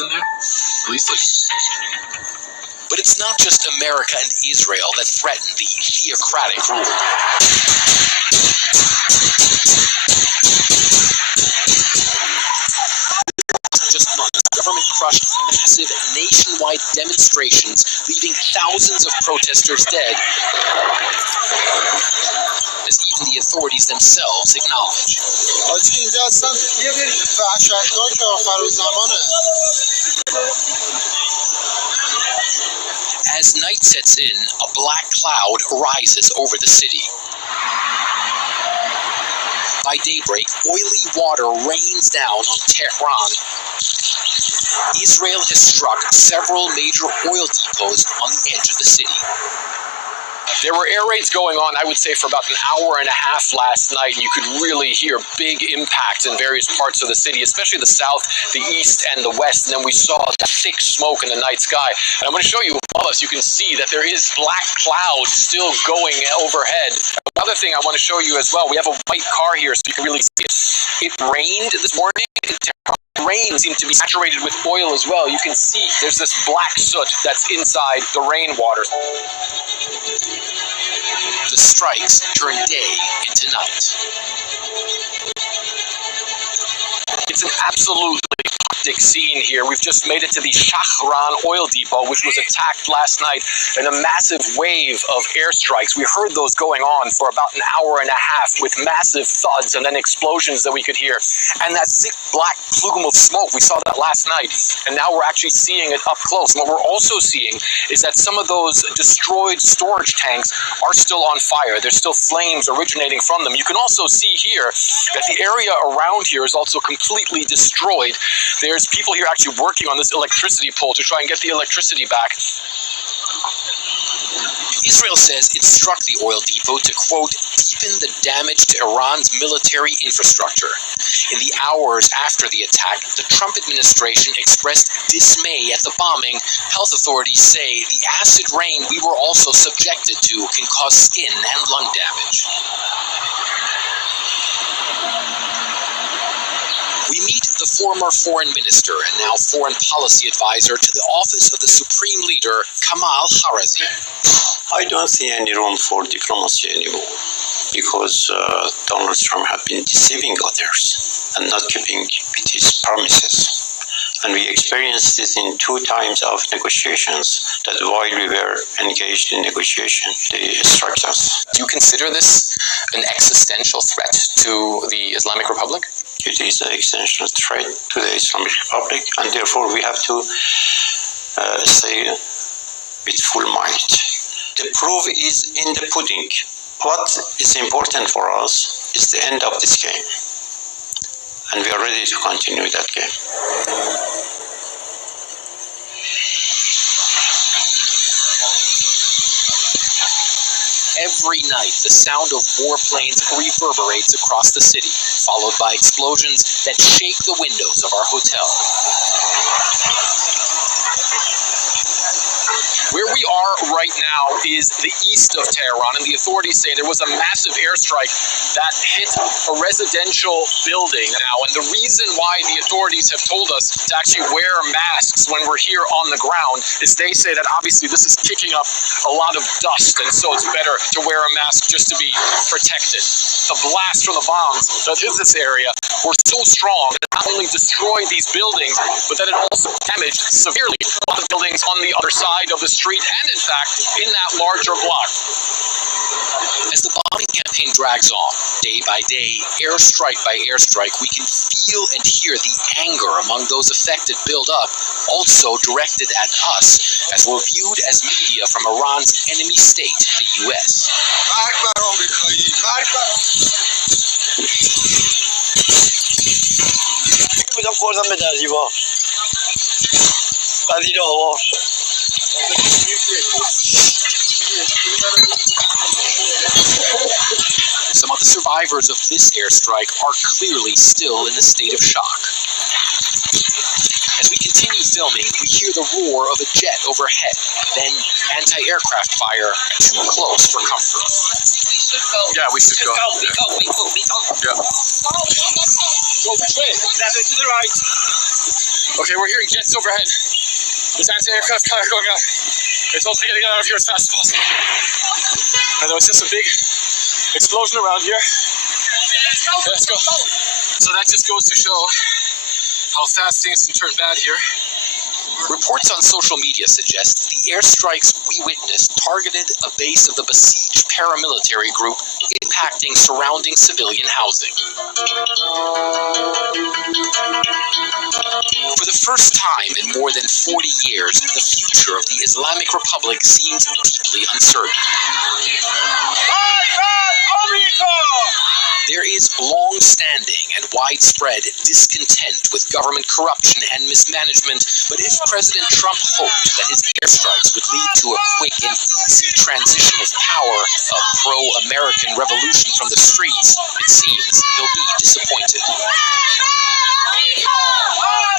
in there? At least But it's not just America and Israel that threaten the theocratic rule. Just months, the government crushed massive nationwide demonstrations, leaving thousands of protesters dead, as even the authorities themselves acknowledge. As night sets in, a black cloud rises over the city. By daybreak, oily water rains down on Tehran. Israel has struck several major oil depots on the edge of the city. There were air raids going on, I would say, for about an hour and a half last night, and you could really hear big impacts in various parts of the city, especially the south, the east, and the west. And then we saw that thick smoke in the night sky. And I'm going to show you above us, you can see that there is black clouds still going overhead. Another thing I want to show you as well, we have a white car here, so you can really see it. It rained this morning. The rain seemed to be saturated with oil as well. You can see there's this black soot that's inside the rainwater. The strikes turn day into night. It's an absolutely hectic scene here. We've just made it to the Shahran oil depot, which was attacked last night in a massive wave of airstrikes. We heard those going on for about an hour and a half with massive thuds and then explosions that we could hear. And that thick black plume of smoke, we saw that last night, and now we're actually seeing it up close. And what we're also seeing is that some of those destroyed storage tanks are still on fire. There's still flames originating from them. You can also see here that the area around here is also completely destroyed. There's people here actually working on this electricity pole to try and get the electricity back. Israel says it struck the oil depot to, quote, deepen the damage to Iran's military infrastructure. In the hours after the attack, the Trump administration expressed dismay at the bombing. Health authorities say the acid rain we were also subjected to can cause skin and lung damage. We meet the former foreign minister and now foreign policy advisor to the office of the supreme leader, Kamal Harazi. I don't see any room for diplomacy anymore because Donald Trump has been deceiving others and not keeping with his promises. And we experienced this in 2 times of negotiations, that while we were engaged in negotiation, they struck us. Do you consider this an existential threat to the Islamic Republic? It is an existential threat to the Islamic Republic, and therefore we have to say with full might. The proof is in the pudding. What is important for us is the end of this game, and we are ready to continue that game. Every night, the sound of warplanes reverberates across the city, followed by explosions that shake the windows of our hotel. Where we are right now is the east of Tehran, and the authorities say there was a massive airstrike that hit a residential building now. And the reason why the authorities have told us to actually wear masks when we're here on the ground is they say that obviously this is kicking up a lot of dust, and so it's better to wear a mask just to be protected. The blast from the bombs that hit this area were so strong that it not only destroyed these buildings, but that it also damaged severely a lot of buildings on the other side of the street and, in fact, in that larger block. As the bombing campaign drags on, day by day, airstrike by airstrike, we can feel and hear the anger among those affected build up, also directed at us, as we're viewed as media from Iran's enemy state, the U.S. Some of the survivors of this airstrike are clearly still in a state of shock. As we continue filming, we hear the roar of a jet overhead, then anti-aircraft fire too close for comfort. Yeah, we should go. We go. Yeah. Go straight, to the right. Okay, we're hearing jets overhead. There's anti-aircraft fire going on. It's also getting out of here as fast as possible. And there was just a big explosion around here. Let's go. So that just goes to show how fast things can turn bad here. Reports on social media suggest the airstrikes we witnessed targeted a base of the besieged paramilitary group, impacting surrounding civilian housing. For the first time in more than 40 years, the future of the Islamic Republic seems deeply uncertain. There is long-standing and widespread discontent with government corruption and mismanagement, but if President Trump hoped that his airstrikes would lead to a quick and easy transition of power, a pro-American revolution from the streets, it seems he'll be disappointed.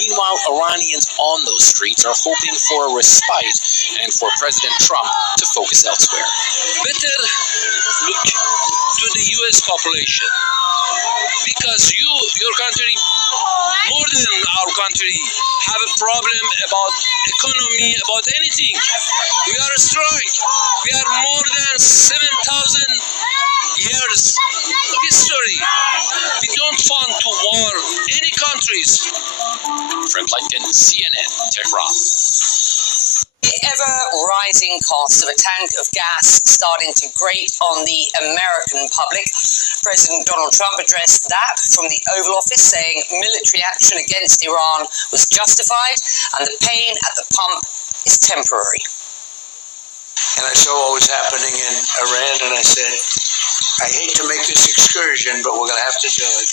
Meanwhile, Iranians on those streets are hoping for a respite and for President Trump to focus elsewhere. Better look to the U.S. population, because your country, more than our country, have a problem about economy, about anything. We are strong. We are more than 7,000 years history. We don't want to war any countries. Fred Lightgen, CNN, Tehran. The ever-rising cost of a tank of gas starting to grate on the American public. President Donald Trump addressed that from the Oval Office, saying military action against Iran was justified and the pain at the pump is temporary. And I saw what was happening in Iran, and I said, I hate to make this excursion, but we're going to have to do it.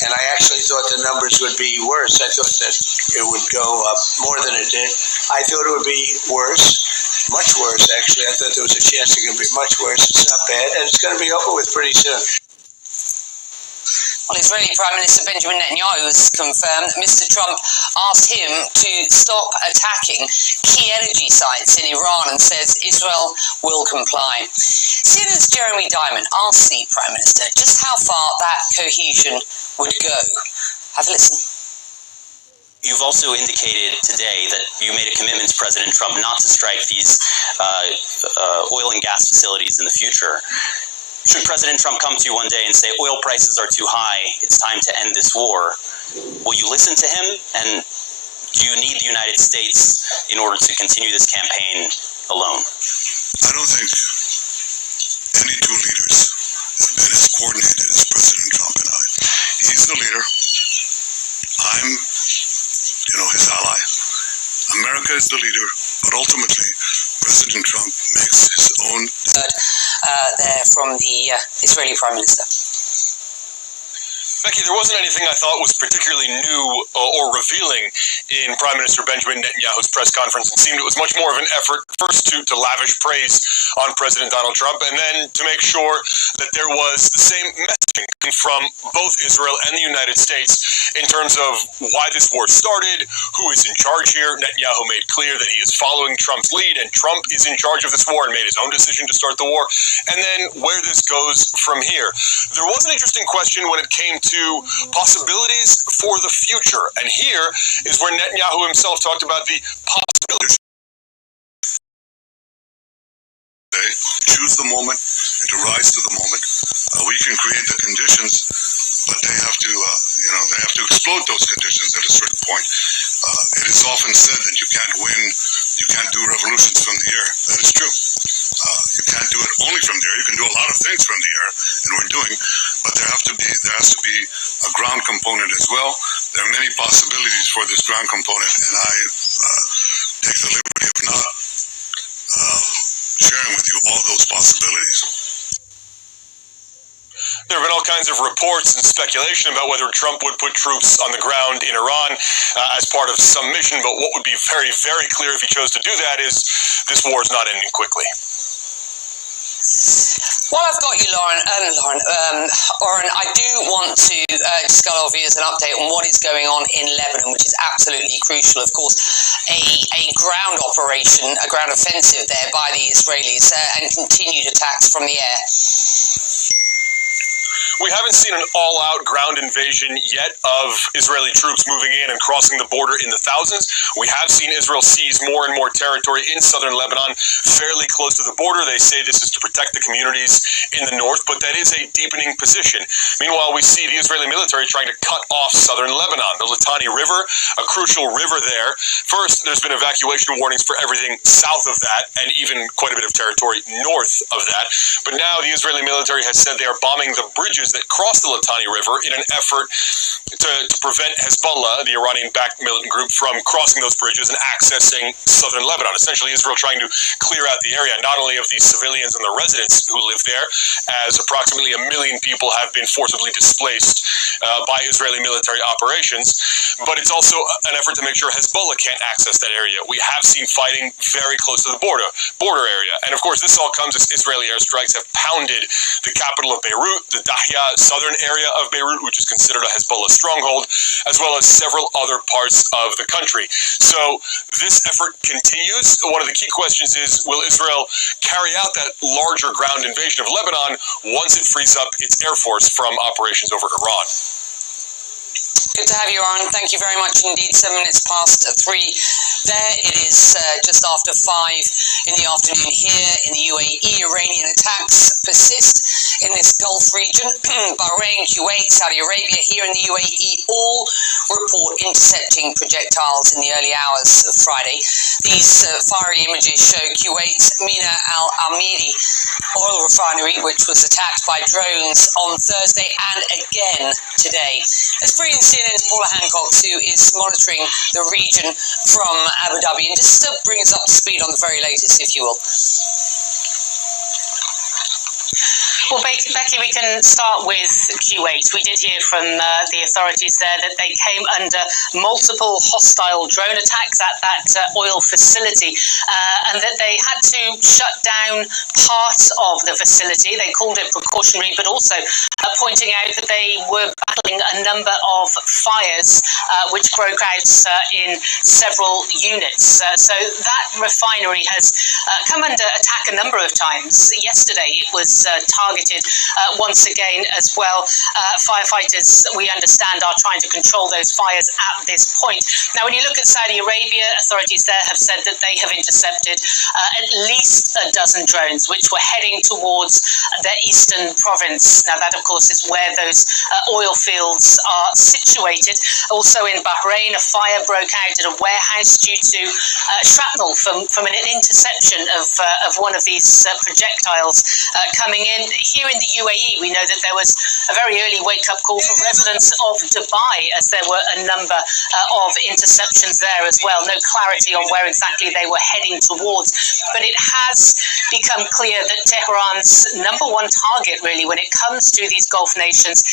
And I actually thought the numbers would be worse. I thought that it would go up more than it did. I thought it would be worse, much worse, actually. I thought there was a chance it could be much worse. It's not bad, and it's going to be over with pretty soon. Well, Israeli Prime Minister Benjamin Netanyahu has confirmed that Mr. Trump asked him to stop attacking key energy sites in Iran and says Israel will comply. CNN's Jeremy Diamond asked the Prime Minister just how far that cohesion would go. Have a listen. You've also indicated today that you made a commitment to President Trump not to strike these oil and gas facilities in the future. Should President Trump come to you one day and say oil prices are too high, it's time to end this war, will you listen to him? And do you need the United States in order to continue this campaign alone? I don't think any two leaders have been as coordinated as President Trump and I. He's the leader. I'm, his ally. America is the leader, but ultimately, President Trump makes his own. There from the Israeli Prime Minister. Becky, there wasn't anything I thought was particularly new or revealing in Prime Minister Benjamin Netanyahu's press conference. It seemed it was much more of an effort first to lavish praise on President Donald Trump, and then to make sure that there was the same messaging from both Israel and the United States in terms of why this war started, who is in charge here. Netanyahu made clear that he is following Trump's lead, and Trump is in charge of this war and made his own decision to start the war, and then where this goes from here. There was an interesting question when it came to possibilities for the future, and here is where Netanyahu himself talked about the possibilities. Choose the moment and to rise to the moment. We can create the conditions, but they have to, they have to explode those conditions at a certain point. It is often said that you can't do revolutions from the air. That is true. You can't do it only from the air. You can do a lot of things from the air, and we're doing, but there has to be a ground component as well. There are many possibilities for this ground component, and I take the liberty of not sharing with you all those possibilities. There have been all kinds of reports and speculation about whether Trump would put troops on the ground in Iran as part of some mission, but what would be very, very clear if he chose to do that is this war is not ending quickly. While I've got you, Oren, I do want to just go over as an update on what is going on in Lebanon, which is absolutely crucial. Of course, a ground operation, a ground offensive there by the Israelis, and continued attacks from the air. We haven't seen an all-out ground invasion yet of Israeli troops moving in and crossing the border in the thousands. We have seen Israel seize more and more territory in southern Lebanon, fairly close to the border. They say this is to protect the communities in the north, but that is a deepening position. Meanwhile, we see the Israeli military trying to cut off southern Lebanon, the Litani River, a crucial river there. First, there's been evacuation warnings for everything south of that, and even quite a bit of territory north of that. But now the Israeli military has said they are bombing the bridges that cross the Litani River in an effort to prevent Hezbollah, the Iranian-backed militant group, from crossing those bridges and accessing southern Lebanon. Essentially, Israel trying to clear out the area, not only of the civilians and the residents who live there, as approximately 1 million people have been forcibly displaced by Israeli military operations, but it's also an effort to make sure Hezbollah can't access that area. We have seen fighting very close to the border area. And of course, this all comes as Israeli airstrikes have pounded the capital of Beirut, the Dahya southern area of Beirut, which is considered a Hezbollah stronghold, as well as several other parts of the country. So this effort continues. One of the key questions is, will Israel carry out that larger ground invasion of Lebanon once it frees up its air force from operations over Iran? Good to have you on. Thank you very much indeed. 7 minutes past 3 there. It is just after 5 in the afternoon here in the UAE. Iranian attacks persist in this Gulf region. Bahrain, Kuwait, Saudi Arabia, here in the UAE, all report intercepting projectiles in the early hours of Friday. These fiery images show Kuwait's Mina al-Amiri oil refinery, which was attacked by drones on Thursday and again today. Let's bring in CNN's Paula Hancock, who is monitoring the region from Abu Dhabi, and just bring us up to speed on the very latest, if you will. Well, Becky, we can start with Kuwait. We did hear from the authorities there that they came under multiple hostile drone attacks at that oil facility and that they had to shut down part of the facility. They called it precautionary, but also pointing out that they were battling a number of fires which broke out in several units. So that refinery has come under attack a number of times. Yesterday it was targeted once again as well. Firefighters, we understand, are trying to control those fires at this point. Now, when you look at Saudi Arabia, authorities there have said that they have intercepted at least a dozen drones, which were heading towards their eastern province. Now, that, of course, is where those oil fields are situated. Also in Bahrain, a fire broke out at a warehouse due to shrapnel from an interception of one of these projectiles coming in. Here in the UAE, we know that there was a very early wake-up call for residents of Dubai, as there were a number of interceptions there as well. No clarity on where exactly they were heading towards, but it has become clear that Tehran's #1 target, really, when it comes to these Gulf nations,